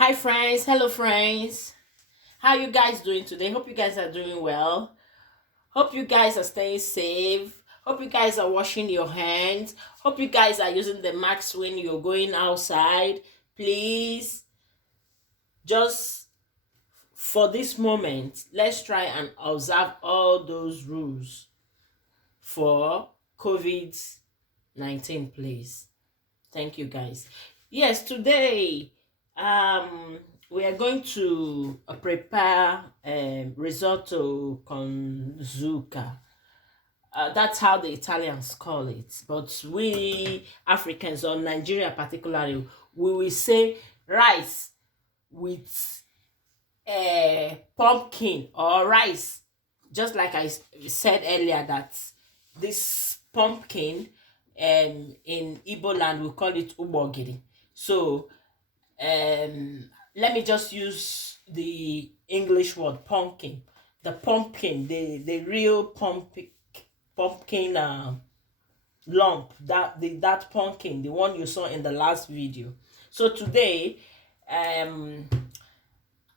Hi friends, hello friends. How you guys doing today? Hope you guys are doing well. Hope you guys are staying safe. Hope you guys are washing your hands. Hope you guys are using the mask when you're going outside. Please, just for this moment, let's try and observe all those rules for COVID-19, please. Thank you guys. Yes, today we are going to prepare risotto con zucca. That's how the Italians call it. But we Africans, or Nigeria particularly, we will say rice with pumpkin or rice. Just like I said earlier, that this pumpkin in Igbo land we call it ubogiri. So let me just use the English word pumpkin. The pumpkin, the real pumpkin lump, that pumpkin, the one you saw in the last video. So today, um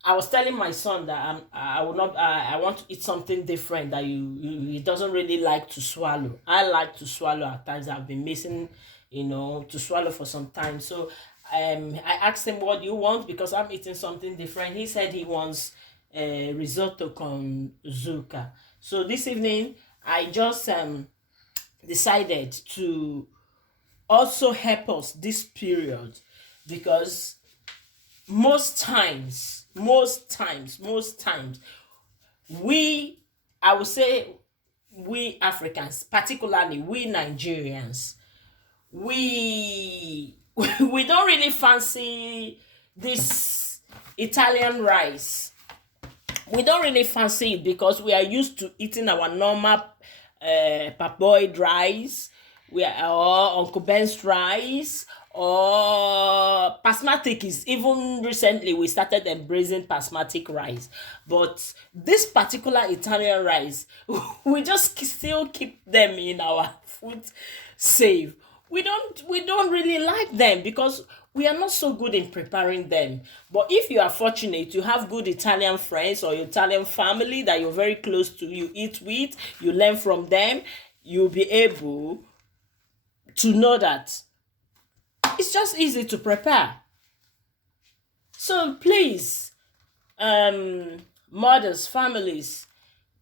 I was telling my son that I will not. I want to eat something different that he doesn't really like to swallow. I like to swallow at times. I've been missing, to swallow for some time. So, I asked him, "What do you want?" Because I'm eating something different. He said he wants risotto con zucca. So this evening, I just decided to also help us this period, because most times we, I would say, we Africans, particularly we Nigerians, we we don't really fancy this Italian rice. We don't really fancy it because we are used to eating our normal parboiled rice, or Uncle Ben's rice, or basmati. Is even recently we started embracing basmati rice, but this particular Italian rice, we just still keep them in our food save. We don't really like them because we are not so good in preparing them. But if you are fortunate, you have good Italian friends or Italian family that you're very close to, you eat with, you learn from them, you'll be able to know that it's just easy to prepare. So please, mothers, families,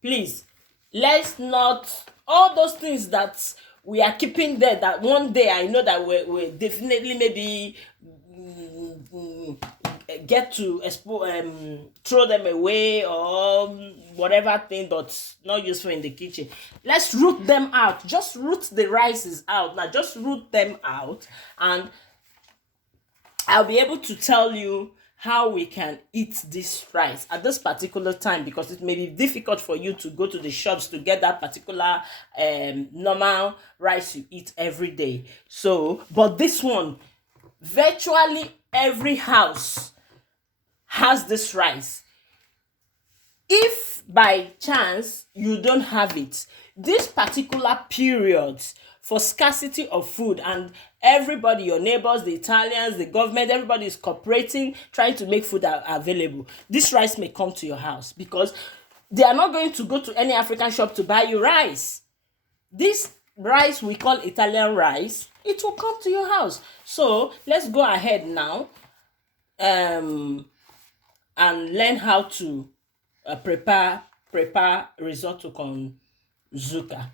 please, let's not, all those things that we are keeping there, that one day I know that we definitely maybe get to throw them away, or whatever thing that's not useful in the kitchen. Let's root them out. Just root the rices out. Now just root them out, and I'll be able to tell you how we can eat this rice at this particular time, because it may be difficult for you to go to the shops to get that particular normal rice you eat every day. So, but this one, virtually every house has this rice. If by chance you don't have it, this particular period for scarcity of food, and everybody, your neighbors, the Italians, the government, everybody is cooperating, trying to make food available, this rice may come to your house, because they are not going to go to any African shop to buy you rice. This rice we call Italian rice, it will come to your house. So let's go ahead now and learn how to prepare risotto con zucca.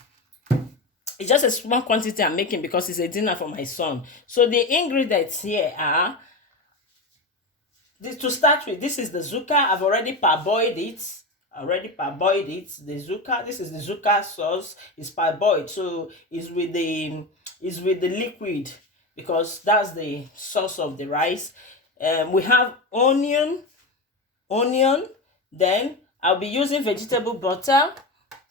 It's just a small quantity I'm making because it's a dinner for my son. So the ingredients here are, to start with, this is the zucca. I've already parboiled it. The zucca, this is the zucca sauce. It's parboiled, so it's with the liquid, because that's the sauce of the rice. We have onion. Then I'll be using vegetable butter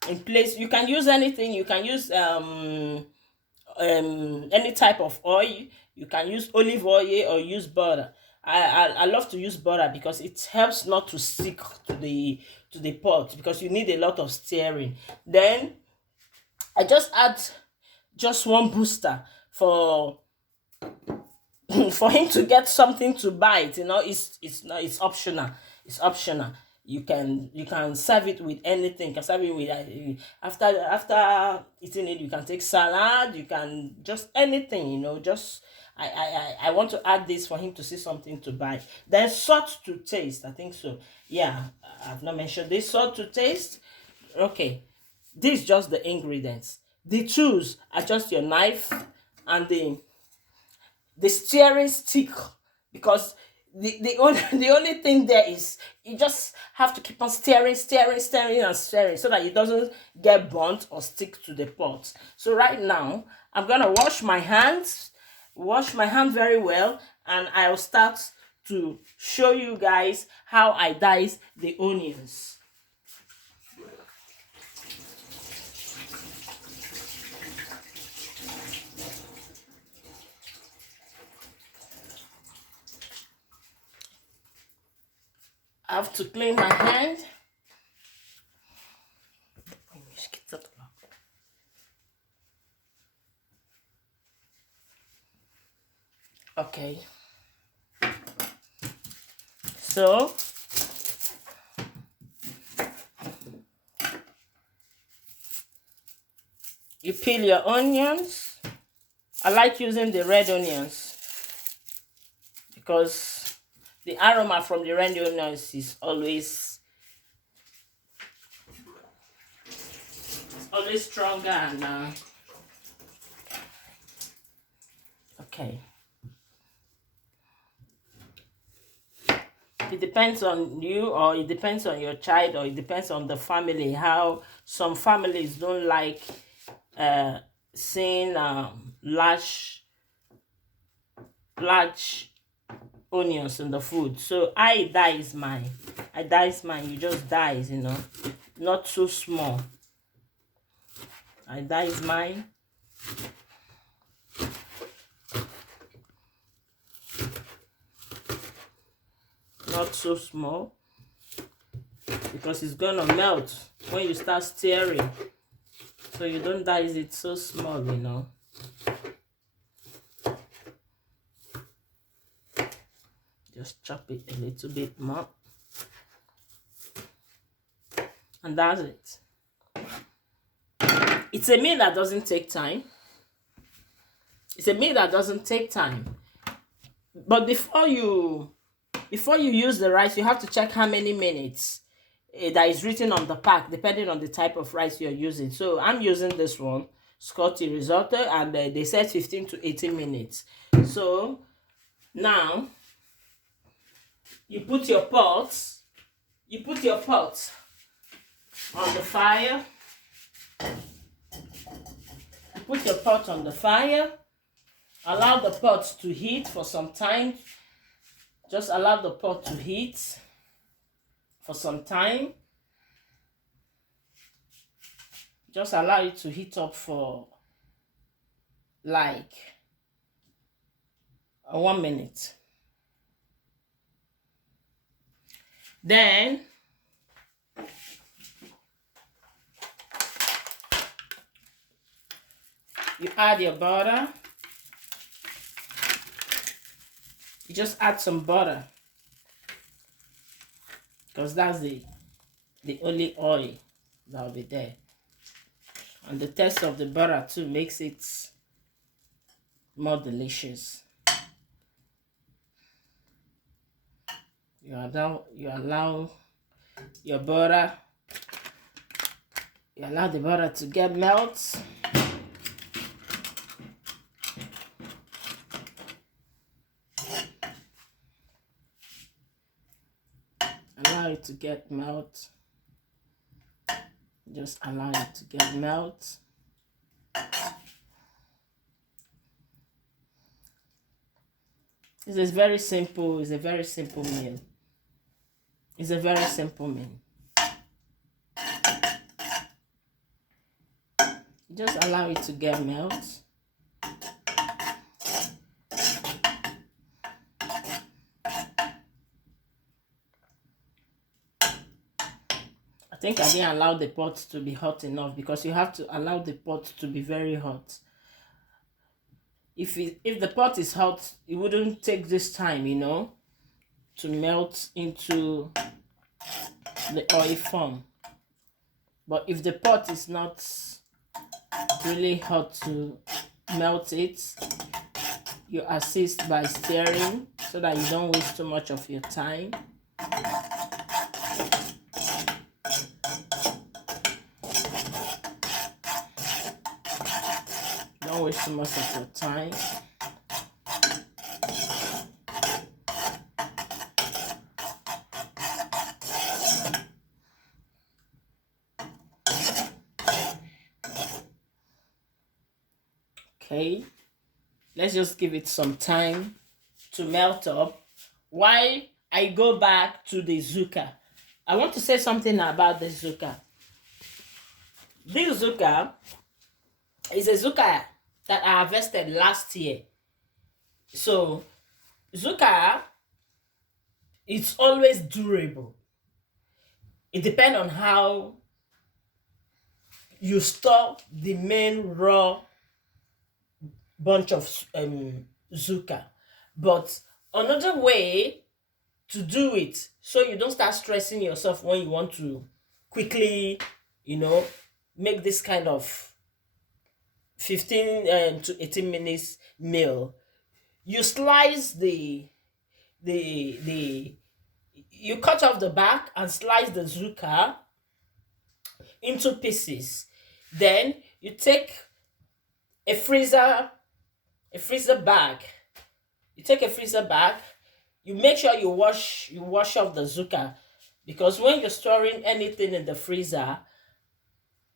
in place. You can use anything. You can use any type of oil. You can use olive oil or use butter. I love to use butter because it helps not to stick to the pot, because you need a lot of stirring. Then I just add just one booster for for him to get something to bite, it's not, it's optional. It's optional. You can serve it with anything. You can serve it with after eating it. You can take salad. You can just anything. Just I want to add this for him to see something to buy. Then salt to taste. I think so. Yeah, I've not mentioned this. Salt to taste. Okay, this is just the ingredients. The tools are just your knife and the steering stick, because the only thing there is you just have to keep on steering and steering so that it doesn't get burnt or stick to the pot. So right now I'm gonna wash my hand very well, and I'll start to show you guys how I dice the onions. I have to clean my hand. Okay. So you peel your onions. I like using the red onions because the aroma from the red onions is always stronger and okay. It depends on you, or it depends on your child, or it depends on the family. How some families don't like seeing large onions in the food. So I dice mine. You just dice, not so small. I dice mine. Not so small, because it's gonna melt when you start stirring. So you don't dice it so small, Just chop it a little bit more. And that's it. It's a meal that doesn't take time. But before you use the rice, you have to check how many minutes that is written on the pack, depending on the type of rice you're using. So I'm using this one, Scotty Risotto, and they said 15 to 18 minutes. So now you put your pot on the fire. Put your pot on the fire. Allow the pot to heat for some time. Just allow the pot to heat for some time. Just allow it to heat up for like 1 minute. Then you add your butter. You just add some butter, because that's the only oil that will be there. And the taste of the butter too makes it more delicious. You allow your butter. You allow the butter to get melt. Allow it to get melt. Just allow it to get melt. It's very simple. It's a very simple meal. It's a very simple meal. Just allow it to get melt. I think I didn't allow the pot to be hot enough, because you have to allow the pot to be very hot. if the pot is hot, it wouldn't take this time, to melt into the oil form. But if the pot is not really hot to melt it, you assist by stirring so that you don't waste too much of your time. Don't waste too much of your time. Okay, let's just give it some time to melt up while I go back to the zucca. I want to say something about the zucca. This zucca is a zucca that I harvested last year. So zucca, it's always durable. It depends on how you store the main raw bunch of zucca. But another way to do it, so you don't start stressing yourself when you want to quickly, make this kind of 15 to 18 minutes meal. You slice the you cut off the back and slice the zucca into pieces. Then you take a freezer bag. You take a freezer bag. You make sure you wash off the zucca, because when you're storing anything in the freezer,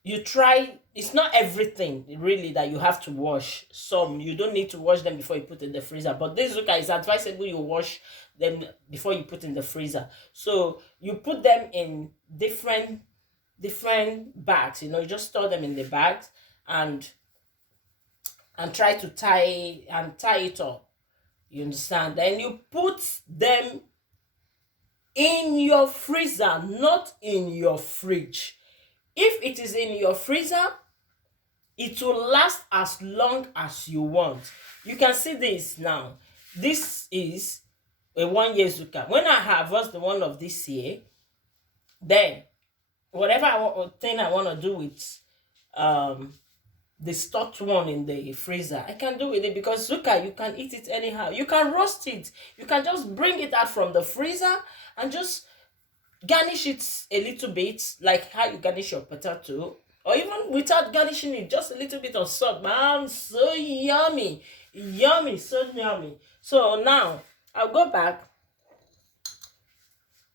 it's not everything really that you have to wash. Some you don't need to wash them before you put in the freezer, but this zucca is advisable you wash them before you put in the freezer. So you put them in different bags. You just store them in the bags and try to tie it up. You understand? Then you put them in your freezer, not in your fridge. If it is in your freezer, it will last as long as you want. You can see this now. This is a 1-year zucca. When I harvest the one of this year, then whatever thing I want to do with the stocked one in the freezer, I can do with it, because zucca, you can eat it anyhow. You can roast it. You can just bring it out from the freezer and just garnish it a little bit, like how you garnish your potato, or even without garnishing it, just a little bit of salt. Man, so yummy, so yummy. So now I'll go back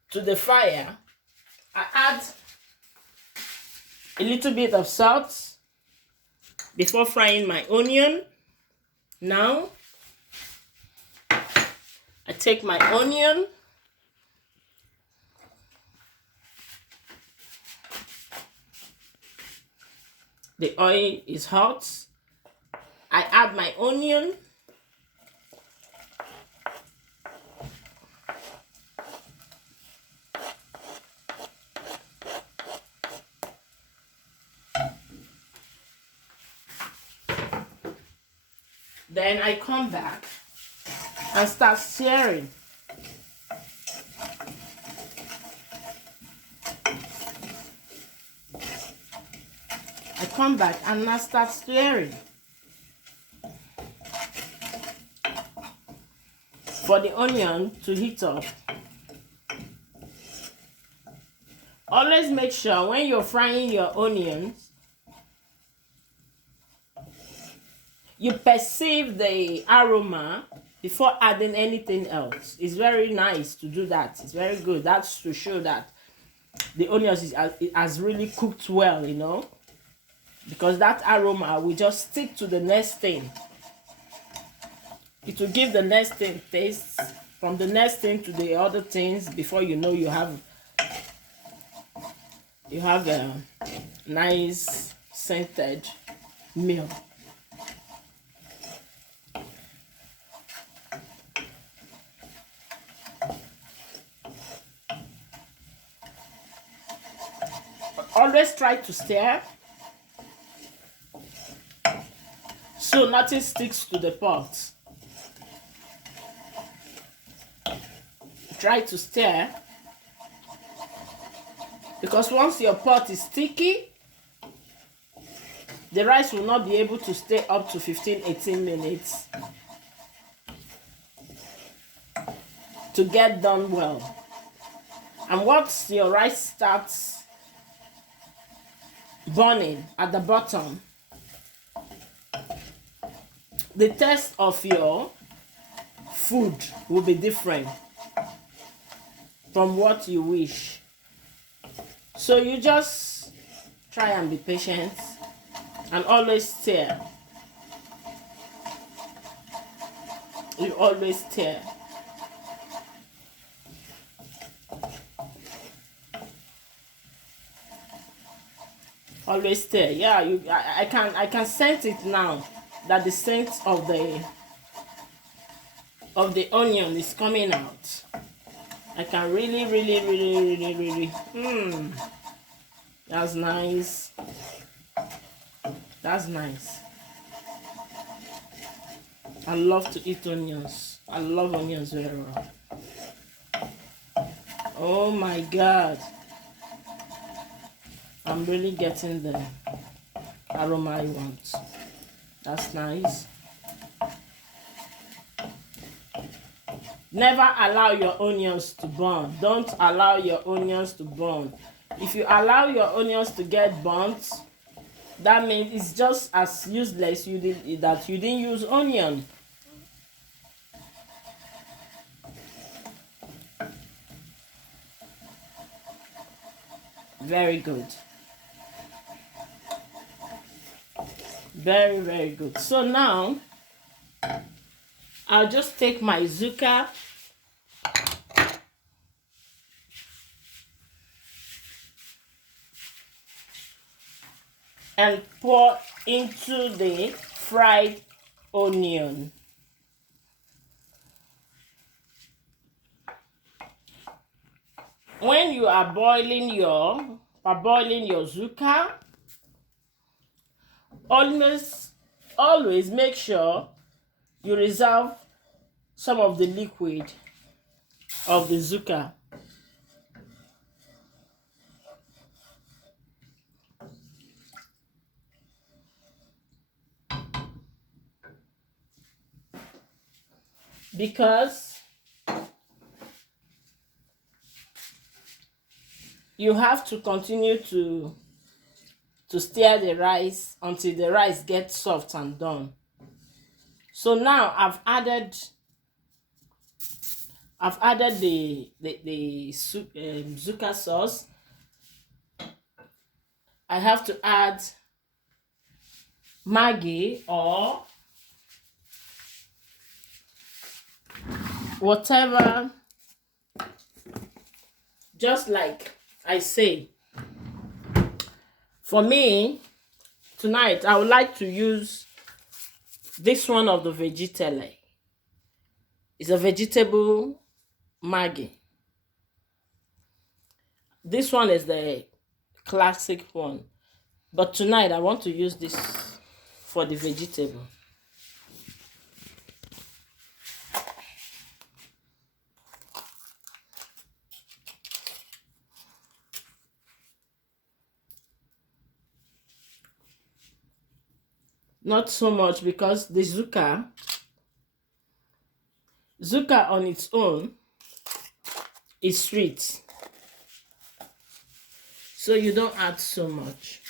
to the fire. I add a little bit of salt before frying my onion. Now I take my onion, the oil is hot. I add my onion. Then I come back and start stirring. I come back and now start stirring. For the onion to heat up. Always make sure when you're frying your onions, you perceive the aroma before adding anything else. It's very nice to do that. It's very good. That's to show that the onions has really cooked well, because that aroma will just stick to the next thing. It will give the next thing taste, from the next thing to the other things. Before you know, you have a nice scented meal. Always try to stir so nothing sticks to the pot. Try to stir, because once your pot is sticky, the rice will not be able to stay up to 15-18 minutes to get done well. And once your rice starts burning at the bottom, the taste of your food will be different from what you wish. So you just try and be patient and always stir. You always stir. Always stir. Yeah, I can sense it now, that the scent of the onion is coming out. I can really. That's nice. That's nice. I love to eat onions. I love onions very well. Oh my God. I'm really getting the aroma I want. That's nice. Never allow your onions to burn. Don't allow your onions to burn. If you allow your onions to get burnt, that means it's just as useless that you didn't use onion. Very good. Very good. So now I'll just take my zucca and pour into the fried onion. When you are boiling your zucca, always make sure you reserve some of the liquid of the zucca. Because you have to continue to stir the rice until the rice gets soft and done. So now I've added the zucca sauce. I have to add Maggi or whatever, just like I say. For me, tonight I would like to use this one of the Vegetale. It's a vegetable Maggi. This one is the classic one, but tonight I want to use this for the vegetable. Not so much, because the zucca on its own is sweet, so you don't add so much.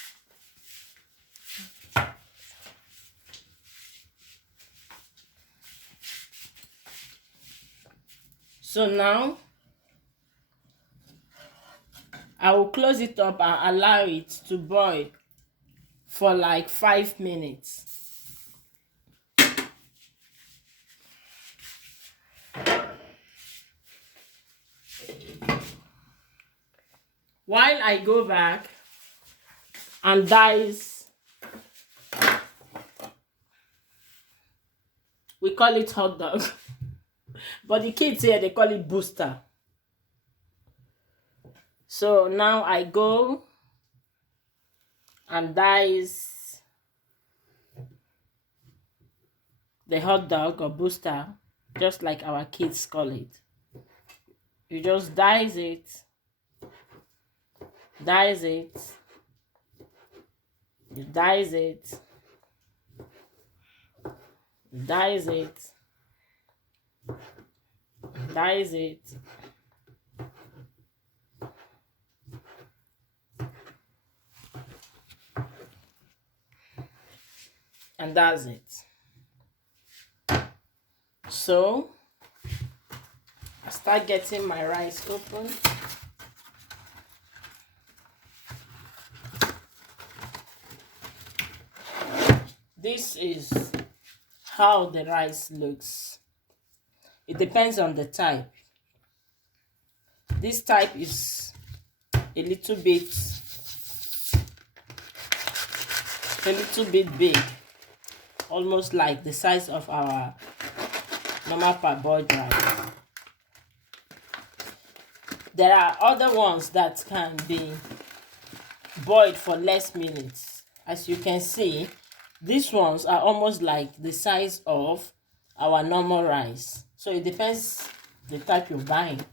So now I will close it up and allow it to boil for like 5 minutes. While I go back and dice, we call it hot dog, but the kids here, they call it booster. So now I go and dice the hot dog or booster, just like our kids call it. You just dice it, dice it, you dice it, dice it, dice it, and that's it. So I start getting my rice open. This is how the rice looks. It depends on the type. This type is a little bit big, almost like the size of our normal parboiled rice. There are other ones that can be boiled for less minutes. As you can see, these ones are almost like the size of our normal rice. So it depends the type you're buying.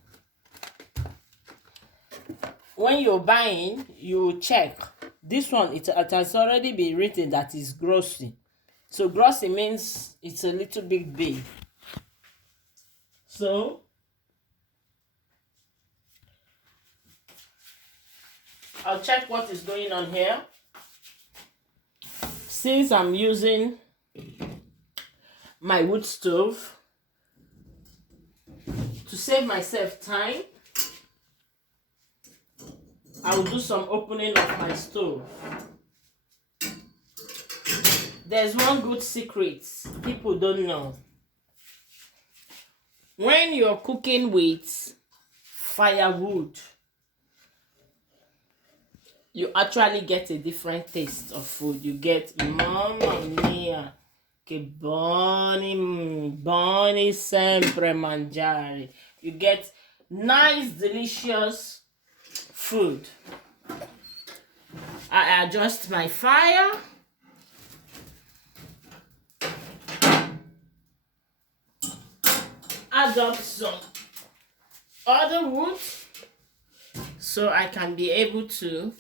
When you're buying, you check. This one, it has already been written that is grossy. So grossy means it's a little bit big. So I'll check what is going on here. Since I'm using my wood stove, to save myself time, I will do some opening of my stove. There's one good secret people don't know. When you're cooking with firewood, you actually get a different taste of food. You get, mamma mia, che buoni sempre mangiare. You get nice, delicious food. I adjust my fire. Add up some other wood so I can be able to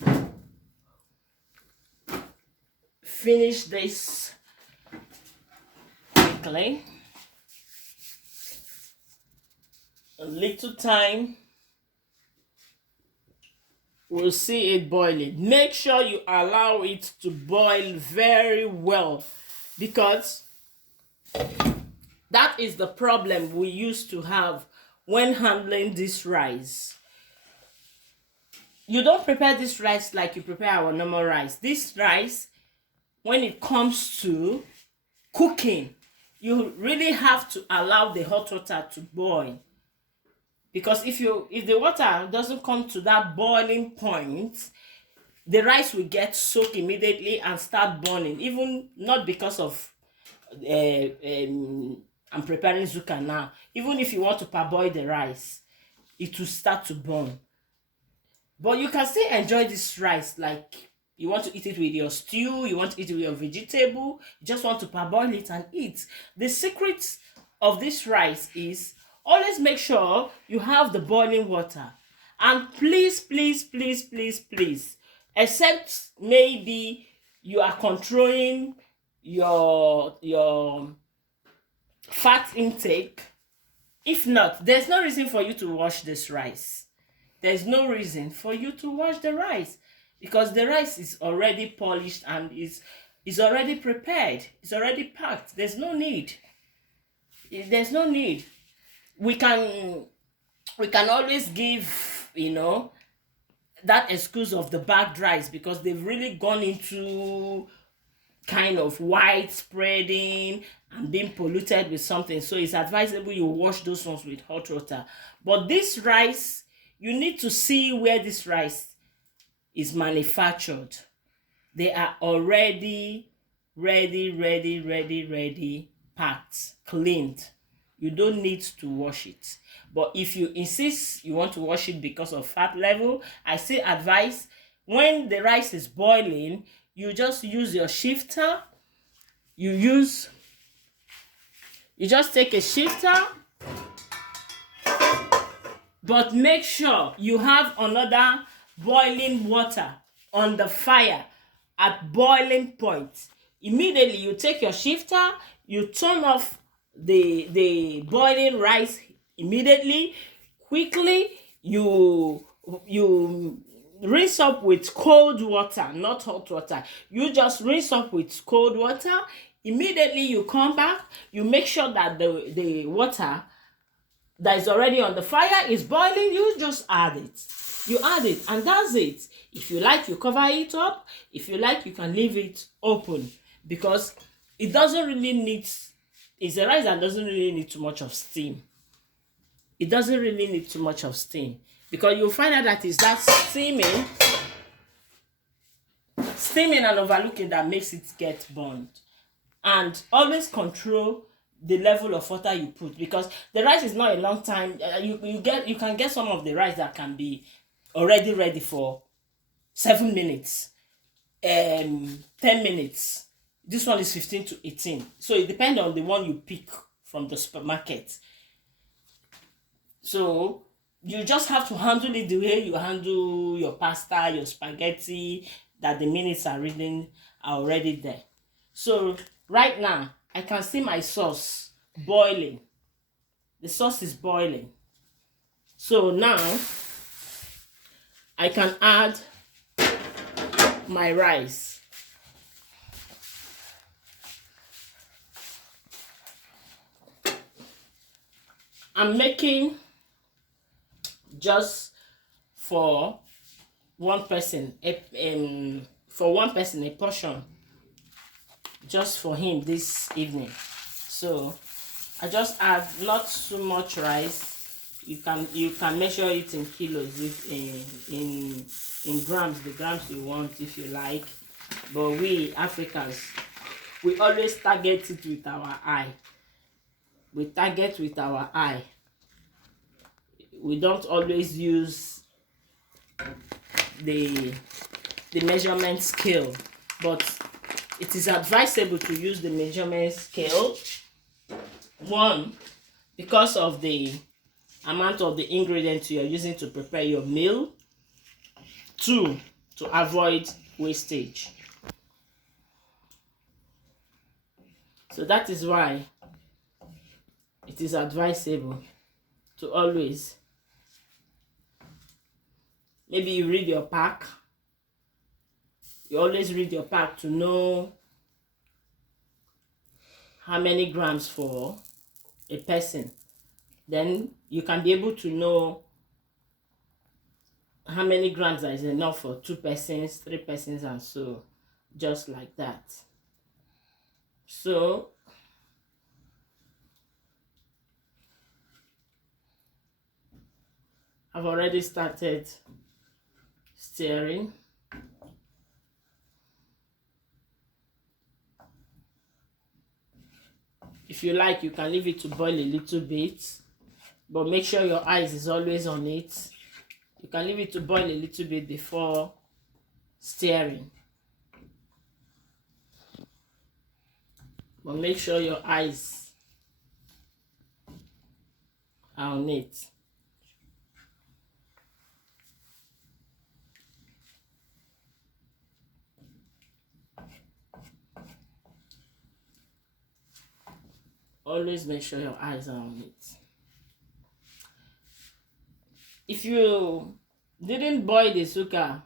finish this quickly. A little time, we'll see it boiling. Make sure you allow it to boil very well, because that is the problem we used to have when handling this rice. You don't prepare this rice like you prepare our normal rice. This rice, when it comes to cooking, you really have to allow the hot water to boil. Because if the water doesn't come to that boiling point, the rice will get soaked immediately and start burning. Even not because of I'm preparing zucca now. Even if you want to parboil the rice, it will start to burn. But you can still enjoy this rice. Like, you want to eat it with your stew, you want to eat it with your vegetable, you just want to parboil it and eat. The secret of this rice is always make sure you have the boiling water. And please, please, please, please, please, except maybe you are controlling your fat intake. If not, there's no reason for you to wash this rice. There's no reason for you to wash the rice, because the rice is already polished and is already prepared. It's already packed. There's no need. There's no need. We can always give, that excuse of the bagged rice, because they've really gone into kind of widespreading and being polluted with something. So it's advisable you wash those ones with hot water. But this rice, you need to see where this rice is manufactured. They are already ready, packed, cleaned. You don't need to wash it. But if you insist you want to wash it because of fat level, I still advise, when the rice is boiling, you just use your shifter. You use You just take a shifter, but make sure you have another boiling water on the fire at boiling point. Immediately you take your shifter, you turn off the boiling rice immediately. Quickly you rinse up with cold water, not hot water. You just rinse up with cold water. Immediately you come back, you make sure that the water that is already on the fire is boiling. You just add it. You add it, and that's it. If you like, you cover it up. If you like, you can leave it open, because it doesn't really need, it's a rice that doesn't really need too much of steam. It doesn't really need too much of steam, because you'll find out that it's that steaming and overlooking that makes it get burned. And always control the level of water you put, because the rice is not a long time. You can get some of the rice that can be already ready for 7 minutes, 10 minutes. This one is 15 to 18. So it depends on the one you pick from the supermarket. So you just have to handle it the way you handle your pasta, your spaghetti, that the minutes are already there. So right now, I can see my sauce boiling. The sauce is boiling. So now, I can add my rice. I'm making just for one person, a portion, just for him this evening. So I just add not too much rice. You can measure it in kilos, if in grams, the grams you want if you like. But we Africans, we always target it with our eye. We target with our eye. We don't always use the measurement scale, but it is advisable to use the measurement scale. One, because of the amount of the ingredients you are using to prepare your meal. Two, to avoid wastage. So that is why it is advisable to always, maybe you read your pack. You always read your pack to know how many grams for a person. Then you can be able to know how many grams is enough for 2 persons, 3 persons, and so just like that. So I've already started stirring. If you like, you can leave it to boil a little bit, but make sure your eyes is always on it. You can leave it to boil a little bit before stirring, but make sure your eyes are on it. Always make sure your eyes are on it. If you didn't boil the zucca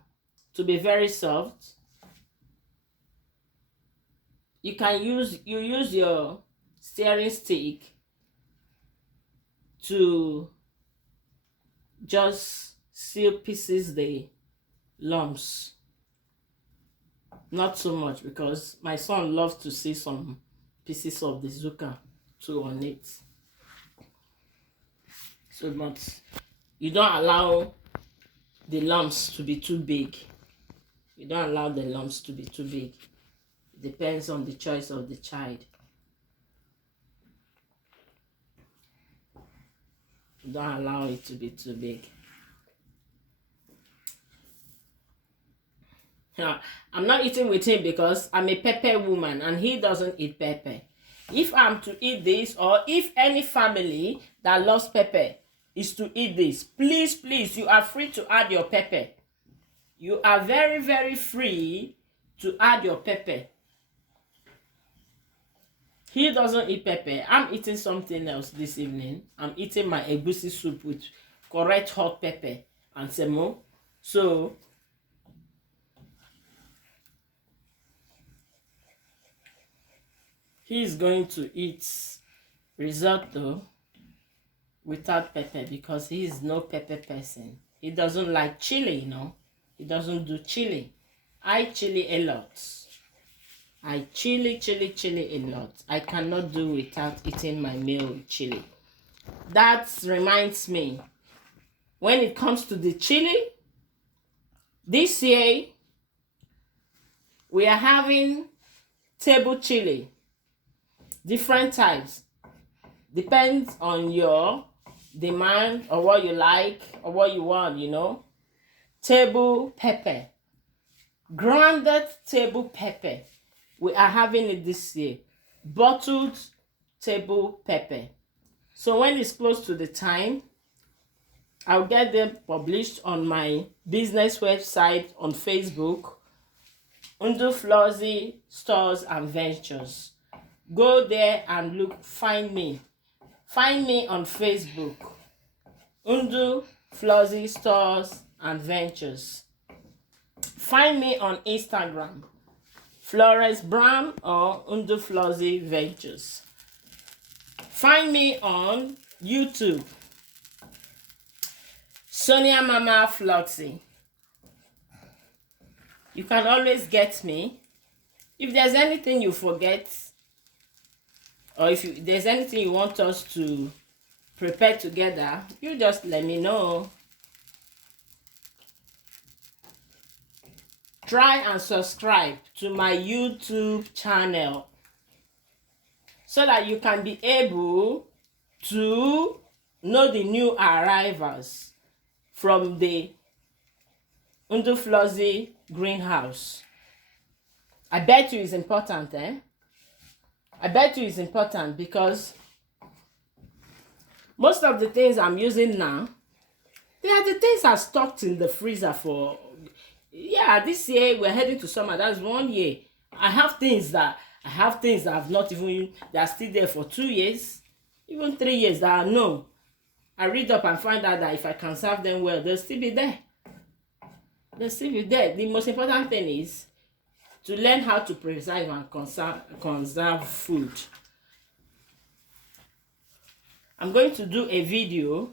to be very soft, you use your stirring stick to just seal pieces the lumps. Not so much, because my son loves to see some pieces of the zucca too on it. So, but you don't allow the lumps to be too big. You don't allow the lumps to be too big. It depends on the choice of the child. You don't allow it to be too big. I'm not eating with him because I'm a pepper woman and he doesn't eat pepper. If I'm to eat this, or if any family that loves pepper is to eat this, please, please, you are free to add your pepper. You are very, very free to add your pepper. He doesn't eat pepper. I'm eating something else this evening. I'm eating my egusi soup with correct hot pepper and semo. So he's going to eat risotto without pepper because he is no pepper person. He doesn't like chili, you know. He doesn't do chili. I chili a lot. I chili a lot. I cannot do without eating my meal with chili. That reminds me, when it comes to the chili, this year we are having table chili, different types. Depends on your demand or what you like or what you want, you know. Table pepper, grounded table pepper. We are having it this year. Bottled table pepper. So when it's close to the time, I'll get them published on my business website on Facebook, Undu Flossie Stores and Ventures. Go there and look, find me. Find me on Facebook, Undu Flossie Stores and Ventures. Find me on Instagram, Florence Brown or Undu Flossie Ventures. Find me on YouTube, Sonia Mama Floxy. You can always get me. If there's anything you forget, or if there's anything you want us to prepare together, you just let me know. Try and subscribe to my YouTube channel so that you can be able to know the new arrivals from the Undu Flossie greenhouse. I bet you it's important, I bet you it's important because most of the things I'm using now, they are the things I stocked in the freezer for. Yeah, this year we're heading to summer. That's 1 year. I have things that I've not even, they are still there for 2 years, even 3 years that I know. I read up and find out that if I conserve them well, they'll still be there. They'll still be there. The most important thing is to learn how to preserve and conserve food. I'm going to do a video.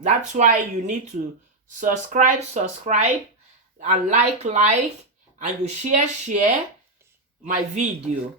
That's why you need to subscribe, and like, and you share my video